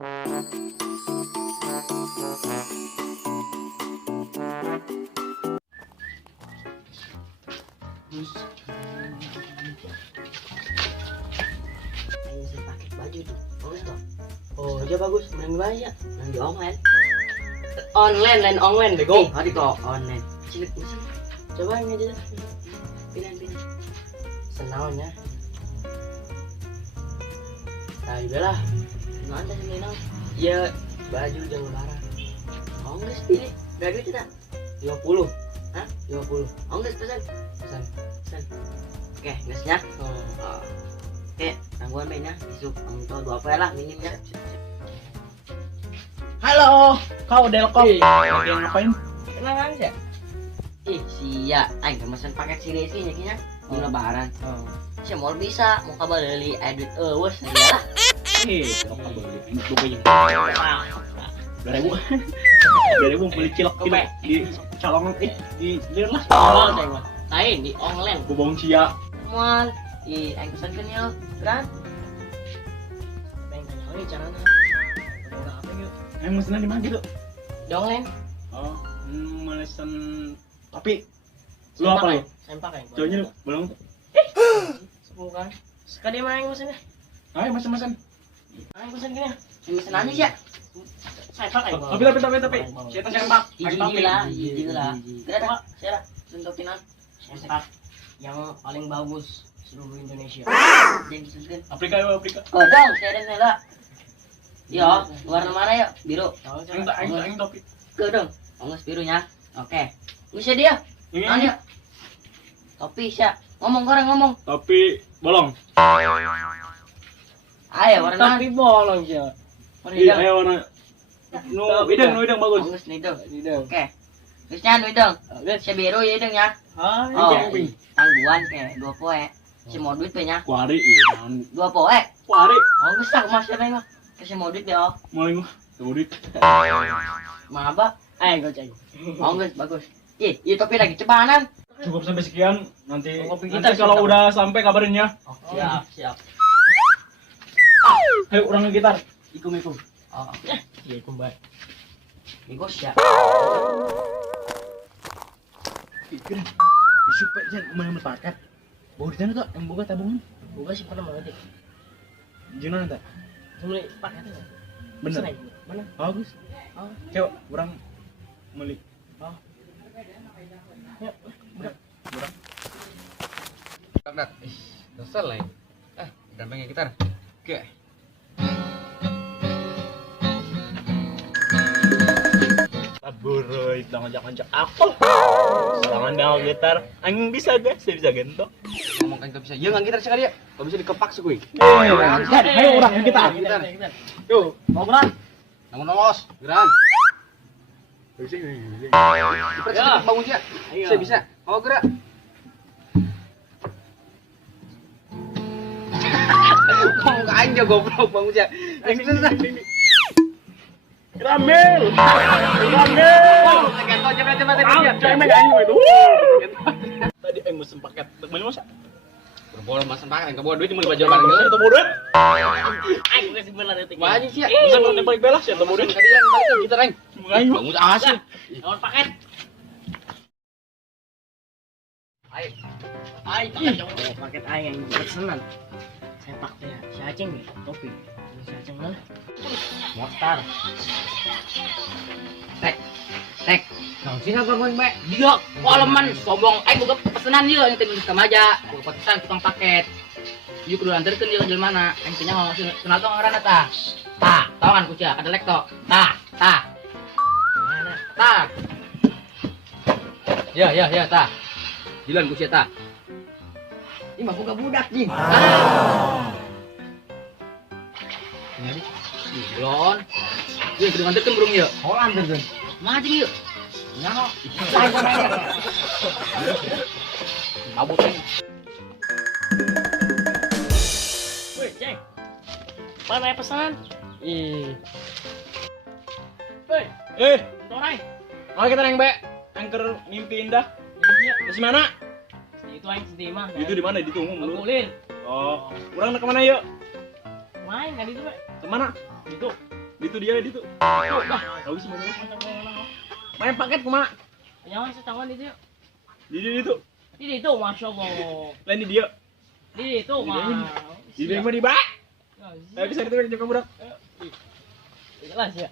Saya pakai baju tuh, bagus toh. Oh iya bagus, main banyak, main di online. Online bego. Hari toh online. Cilik mesin. Coba ini aja. Pilih. Senaunya. Nah, belah. Mana sih Nino? Iya, baju jam lebaran. Oh, enggak pilih. Berapa duit tidak? 50. Hah? 50. Oh, enggak pesan. Pesan. Oke, gasnya. Oke, tangguhan mainnya. Isuk, untuk 2 apa lah minimnya. Halo, kau Delkom. Lagi ngapain? Kenalan ya? Sia, aing pesan paket sini kayaknya mau lebaran. Saya mau bisa, mau kabar dari edit wes ya. Kau beli ini pokoknya. 2000 beli cilok di calongan di lah. Lain di online. Bobong cia. Mal, aing pesankeun ya, berat. Pengen tanya caranya. Udah apa yuk? Yang mesennya di mana gitu? Di online. Oh, mesen tapi lu apa lu? Sempak aing. Cowoknya belum. 10 kan. Sekali mana yang mesennya? Ayo mesen. Aing pesen gini. Yang mesen anis ya. Sempak aing. Tapi. Siapa sempak? Gila. Kira siapa? Sentokinan. Sempak yang paling bagus seluruh Indonesia. Yang disentuh. Afrika. Oh, dong, saya dan Nela. Yo, warna mana ya? Biru. Aing topi. Ke dong. Ongus birunya. Oke. Bisa dia. Nanya. Topi sya. Ngomong. Topi bolong. Ayo warna. Tapi bolong sih. Iya, ayo warna. Nu hidung bagus. Ongus hidung. Oke. Terusnya hidung. Si biru ya hidungnya. Oh, tangguhan kayak 2 poe. Si mau duit nya. Kuari iya. 2 poe. Kuari. Ongus tak mas siapa yang kasih mau duit ya. Mulai gua. Kuari. Maba. Ayo goceng. Ongus bagus. Ih, topi lagi cebanan. Cukup sampai sekian. Nanti Kita kalau udah sampai kabarin ya. Siap. Ayo orang gitar. Ikum. Oh, Iya, kumbai. bagus ya. Kira. Supaya jangan main paket. Bawa di sana tuh yang boga tabungan. Buka sih pernah banget. Jangan tak. Mulai paketnya. Bener. Mana? Bagus. Coba orang beli. Ya, Dak, kesel lah. Udah pengen gitar. Oke. Taburoy, ngajak apa? Serangan dengan gitar. Aing bisa guys, saya bisa gento. Ngomong kan bisa. Ya nggak gitar sekali ya. Gak bisa dikepak sih gue. Ayo orang yang gitar. Yuk, Mau beran? namun nongos, geran. Dipercepat bangun ya. Saya bisa. Mau gerak. Ngomong ke aing dia goblok bangun ya. Ramel. Tadi aing mesen paket. Mana masa? Berbola masan pakai, enggak bawa duit cuma baju bareng Itu murid. aing kasih bener detik. Wajib sih. Bisa yang paling belas ya, murid. Tadi yang balik gitar aing. Aing Bangun asih. Lawan paket. Paket aing yang pesenan. Saya pakai si Aceng nih, topi. Si Aceng lah. Motor. Tek. Kau sih apa gue mbak? Dia koleman sombong. Buka pesanan dia yang tadi sama aja. Buka pesan tukang paket. Dia kudu anterkeun dia ke mana? Intinya mau kenal tong ngaranna tah. Tah, tau kan kucia kada lek tok. Tah. Mana? Tah. Ya, tah. Jilan kucia tah. Ini mah buka budak jing. Nyari. Dilon. Dia kudu anterkeun burung ieu. Oh, anterkeun. Majing yuk. Nyaho. Mabuk nih. Woi, Ceng. Mana pesanan? Woi, Torai. Oh kita yang be, angker mimpi indah. Di mana? Itu aing sedih mah. Itu di mana? Ditunggu mulu. Ngulin. Oh, kurang ke mana yuk? Main kan itu, Pak. Kemana? Itu. itu dia itu. Tahu sih mana? Main paket kumaha? Nyawa setangan itu yuk. Di itu. Di itu masya Allah. Lain di dia. Di itu mah. Di dia mah di bak. Eh bisa ditemukan joko budak. Jelas ya.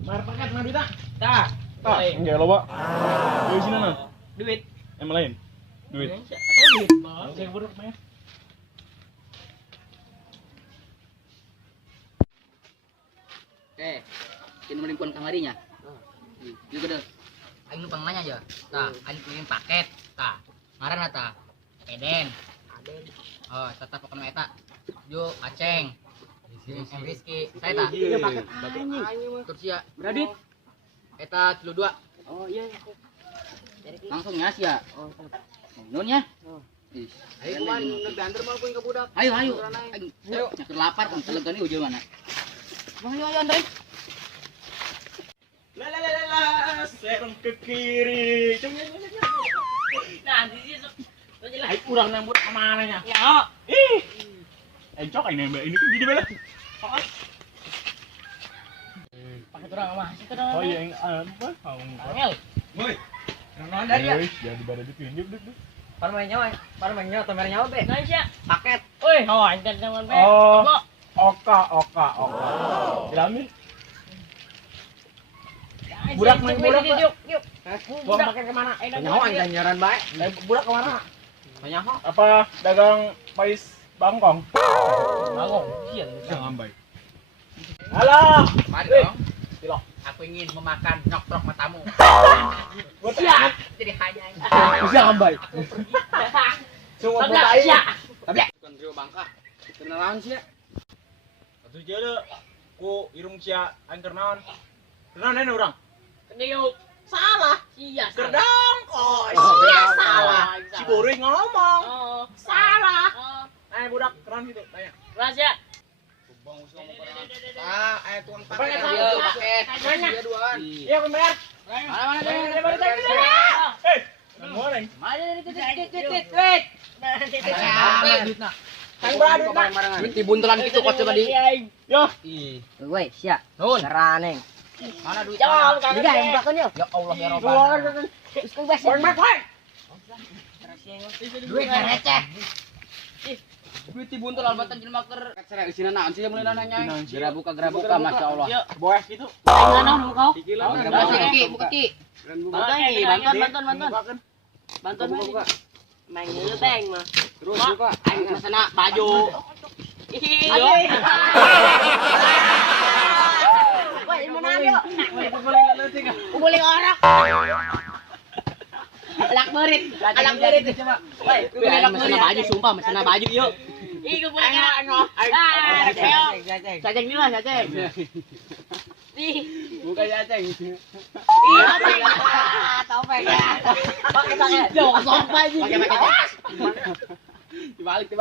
Mar paket mah duit tak? Tah. Enggak loba. Di sini nah. Duit. Em lain. Duit. Atau duit. Bang. Saya budak mah. Ini menimpun kamarinya. Juga deh. Aing numpang nanya aja. Tah, aing kirim paket. Tah. Ngaran eta? Eden. Oh, tetap pokoknya eta. Jo, Aceng. Rizky. Saya tah. Iya paket. Terus ya. Beradit. Eta kilo 2. Oh iya. Langsung ngas ya. Oh. Nun ya. Ih. Ayo kuman ngeganter mah pun ke budak. Ayo. Ayo. Nyaker lapar kan telegani ujul mana. Ayo Andre. La, serong ke kiri. Nah, di situ. Tuh jelas. Ai kurang nambut kemananya. Ya. Ih. Encok ini mbak ini di mana? Pakai terang mah. Oh iya yang apa? Angel. Woi. Naon dari ya? Jadi pada ditunjuk duk. Parmennya atau merenya be? Nah, sih. Paket. Oi, oh anjir teman be. Oh. Oka. Dilamin. Budak main budak. Yuk. Buang paket kemana? Nyawa anjing nyaran bae. Budak kemana? Nyaho. Apa dagang pais bangkong? Bangun. Iya. Jangan baik. Halo. Mari dong. Silok. Aku ingin memakan nyok-trok matamu. Siap. Jadi hanya. Jangan baik. Semua bukai. Bukan trio bangka. Kenalan sih ya. Atuh jeung ku irung cia angker naon? Kenaon urang? Yuk. Salah. Iya. Gerdang kos. Iya salah. Si Boring ngomong. Oh. Salah. Oh. Budak keran gitu tanya. Rahasia. Ayo tukang Paket. paket. Nanya. Dia duaan. Iya bener. Mana Eh, goreng. Wait. Kang Bradut nak. Duit dibuntelan gitu kok coba di. Yo. Woi, sia. Nun. Keraneng. Mana duit? Jawab kan. Ya Allah ya Robbana. Goreng mak, woi. Duit receh. Duit dibuntel albatan jelema keur isina naon sih mulai nanya. Gerabuka masyaallah. Yuk. Boes gitu. Enggak naon kau. Buka ki. Bantuan. Bantuan buka. Main dulu bang mah. Terus buka. Aing kesana baju. Iya. Woi, mana yo? Boleh orang. Alak berit coba. Woi, Mesana baju sumpah, mesana baju yuk. ih gue boleh enggak? Cacing dulu, cacing. Nih, Buka ya, Ceng. iya topeng ya. Pakai. Yo, sampai sih. Pakai. Dibalik.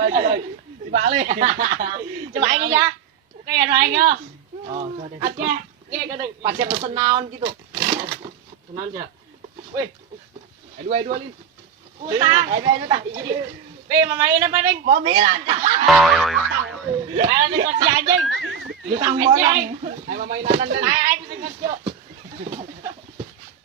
Coba ini ya. Kayak doang yo. Oh, sudah. Aja. Kayak kadang. Pasnya pesen naon gitu. Tenang aja. Weh. Dua lin. Utang. Ayo tah. Jadi. Mamain apa, Deng? Mobilan. Ayo si anjing. Utang Anjing. Ayo mamain anan, Den. Ayo bisa ngasih.